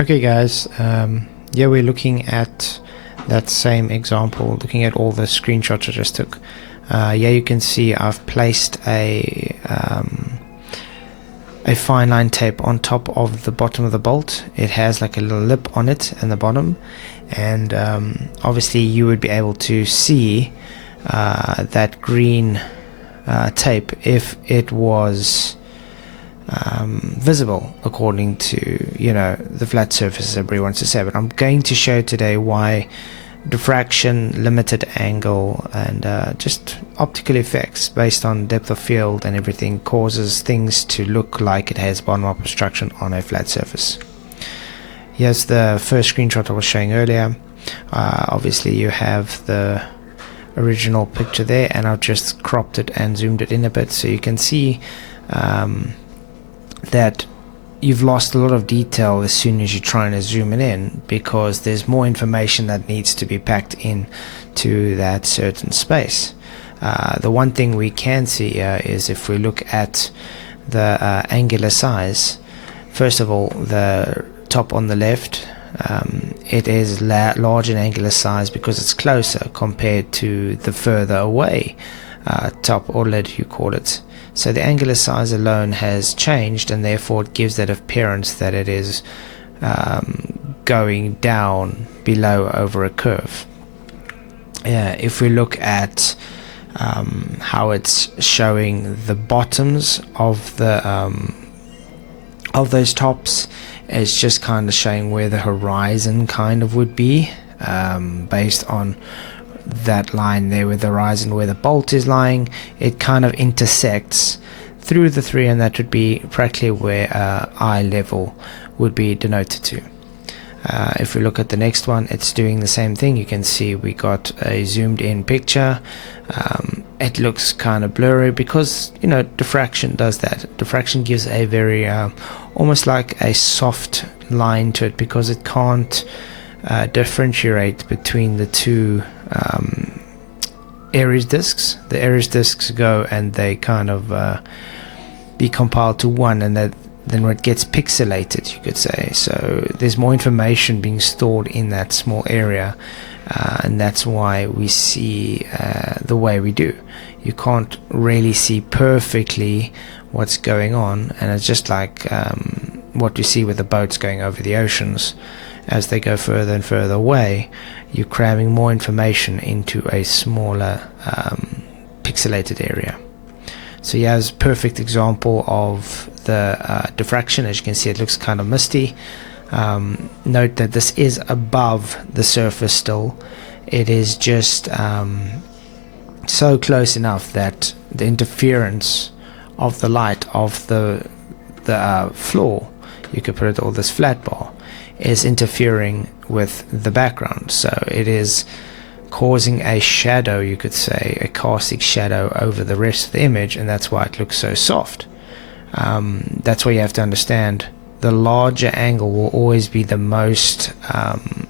Okay guys, yeah, we're looking at that same example, looking at all the screenshots I just took. Yeah, you can see I've placed a fine line tape on top of the bottom of the bolt. It has like a little lip on it in the bottom, and obviously you would be able to see that green tape if it was visible according to, you know, the flat surface everybody wants to say. But I'm going to show today why diffraction, limited angle, and just optical effects based on depth of field and everything causes things to look like it has bottom-up obstruction on a flat surface. Here's the first screenshot I was showing earlier. Obviously you have the original picture there, and I've just cropped it and zoomed it in a bit so you can see that you've lost a lot of detail as soon as you're trying to zoom it in, because there's more information that needs to be packed in to that certain space. The one thing we can see here is if we look at the angular size. First of all, the top on the left, it is large in angular size because it's closer compared to the further away top or lid you call it. So the angular size alone has changed, and therefore it gives that appearance that it is going down below over a curve. If we look at how it's showing the bottoms of the of those tops, it's just kind of showing where the horizon kind of would be, based on that line there with the horizon where the bolt is lying. It kind of intersects through the three, and that would be practically where eye level would be denoted to. If we look at the next one, it's doing the same thing. You can see we got a zoomed in picture. It looks kind of blurry because, you know, diffraction does that. Diffraction gives a very almost like a soft line to it, because it can't differentiate between the two Aries discs. The Aries discs go and they kind of be compiled to one, and that then it gets pixelated, you could say. So there's more information being stored in that small area, and that's why we see the way we do. You can't really see perfectly what's going on, and it's just like what you see with the boats going over the oceans. As they go further and further away, you're cramming more information into a smaller pixelated area. So here's a perfect example of the diffraction. As you can see, it looks kind of misty. Note that this is above the surface still. It is just so close enough that the interference of the light of the floor, you could put it, all this flat bar, is interfering with the background. So it is causing a shadow, you could say, a casting shadow over the rest of the image, and that's why it looks so soft. That's why you have to understand the larger angle will always be the most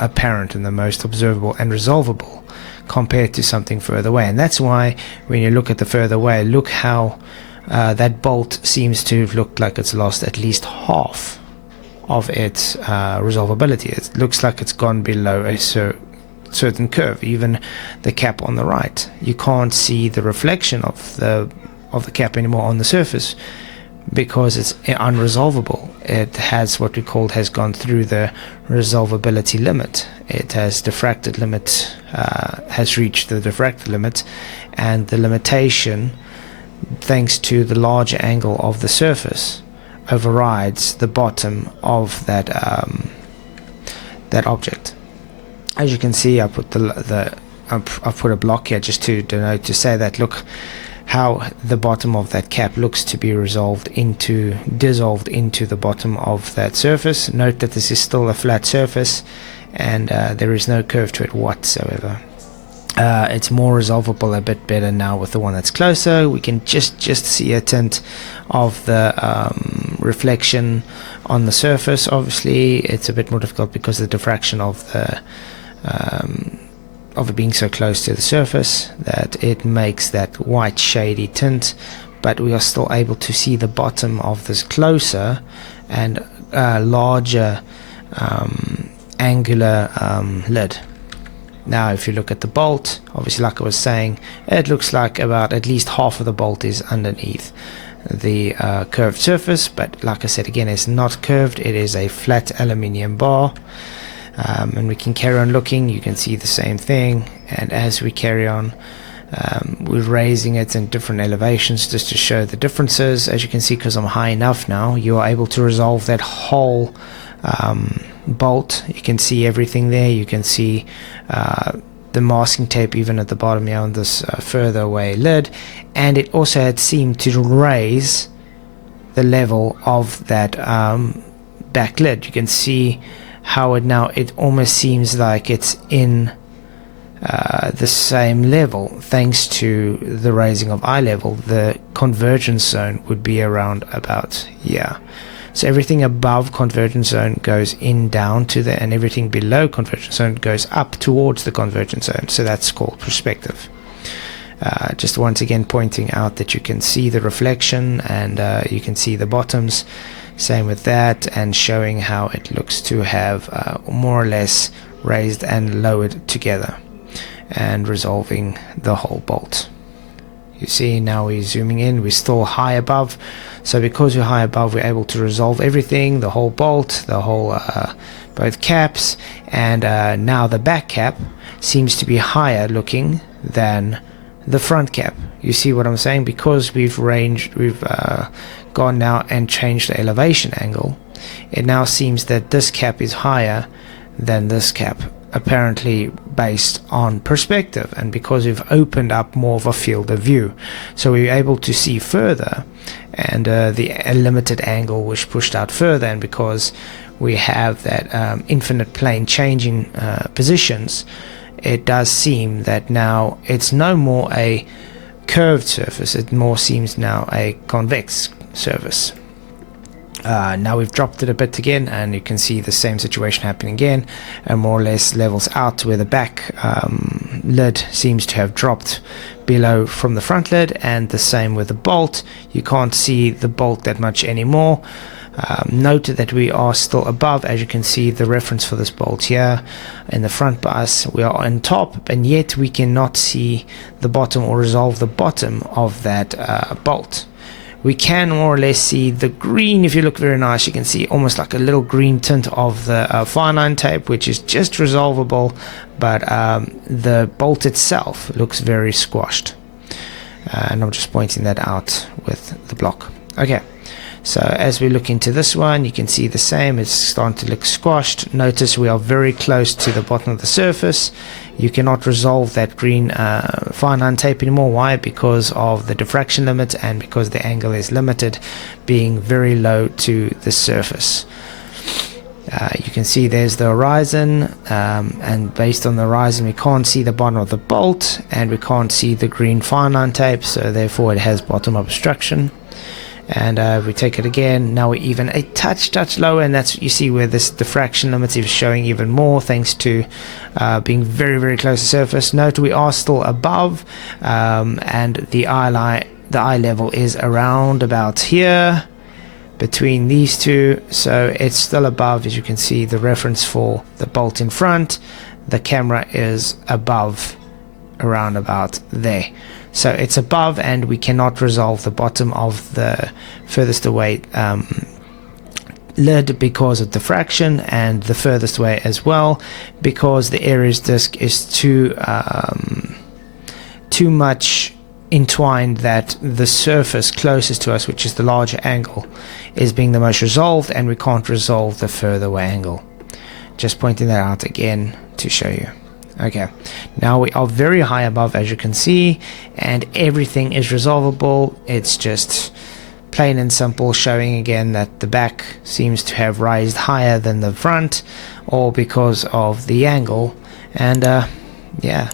apparent and the most observable and resolvable compared to something further away. And that's why when you look at the further away, look how that bolt seems to have looked like it's lost at least half of its resolvability. It looks like it's gone below a certain curve. Even the cap on the right, you can't see the reflection of the cap anymore on the surface because it's unresolvable. It has what we call has gone through the resolvability limit. It has diffracted limit, has reached the diffracted limit, and the limitation, thanks to the larger angle of the surface, overrides the bottom of that that object. As you can see, I put I've put a block here just to denote, to say that look how the bottom of that cap looks to be dissolved into the bottom of that surface. Note that this is still a flat surface, and there is no curve to it whatsoever. It's more resolvable a bit better now with the one that's closer. We can just see a tint of the reflection on the surface. Obviously it's a bit more difficult because of the diffraction of the of it being so close to the surface, that it makes that white shady tint, but we are still able to see the bottom of this closer and larger angular lid. Now if you look at the bolt, obviously like I was saying, it looks like about at least half of the bolt is underneath the curved surface, but like I said again, it's not curved, it is a flat aluminium bar. And we can carry on looking, you can see the same thing, and as we carry on, we're raising it in different elevations just to show the differences. As you can see, because I'm high enough now, you are able to resolve that whole bolt. You can see everything there, you can see the masking tape even at the bottom here on this further away lid, and it also had seemed to raise the level of that back lid. You can see how it almost seems like it's in the same level thanks to the raising of eye level. The convergence zone would be around about here. So everything above convergence zone goes in down to the, and everything below convergence zone goes up towards the convergence zone. So that's called perspective. Just once again pointing out that you can see the reflection, and you can see the bottoms. Same with that, and showing how it looks to have more or less raised and lowered together, and resolving the whole bolt. You see now we're zooming in, we're still high above, so because we're high above we're able to resolve everything, the whole bolt, the whole both caps, and now the back cap seems to be higher looking than the front cap. You see what I'm saying? Because we've gone now and changed the elevation angle, it now seems that this cap is higher than this cap, apparently based on perspective, and because we've opened up more of a field of view, so we're able to see further, and the limited angle was pushed out further, and because we have that infinite plane changing positions, it does seem that now it's no more a curved surface, it more seems now a convex surface. Now we've dropped it a bit again, and you can see the same situation happening again, and more or less levels out where the back lid seems to have dropped below from the front lid, and the same with the bolt. You can't see the bolt that much anymore. Note that we are still above, as you can see the reference for this bolt here in the front bias, we are on top, and yet we cannot see the bottom or resolve the bottom of that bolt. We can more or less see the green. If you look very nice, you can see almost like a little green tint of the fine tape, which is just resolvable, but the bolt itself looks very squashed, and I'm just pointing that out with the block. Okay, so as we look into this one, you can see the same, it's starting to look squashed. Notice we are very close to the bottom of the surface. You cannot resolve that green fine tape anymore. Why? Because of the diffraction limit, and because the angle is limited, being very low to the surface. You can see there's the horizon, and based on the horizon we can't see the bottom of the bolt, and we can't see the green fine tape, so therefore it has bottom obstruction. And we take it again, now we're even a touch lower, and that's, you see where this diffraction limit is showing even more thanks to being very close to the surface. Note we are still above, and the eye level is around about here between these two, so it's still above. As you can see, the reference for the bolt in front, the camera is above around about there. So it's above, and we cannot resolve the bottom of the furthest away lid because of diffraction, and the furthest away as well because the Aries disc is too much entwined, that the surface closest to us, which is the larger angle, is being the most resolved, and we can't resolve the further away angle. Just pointing that out again to show you. Okay, now we are very high above, as you can see, and everything is resolvable. It's just plain and simple, showing again that the back seems to have raised higher than the front, all because of the angle. And yeah,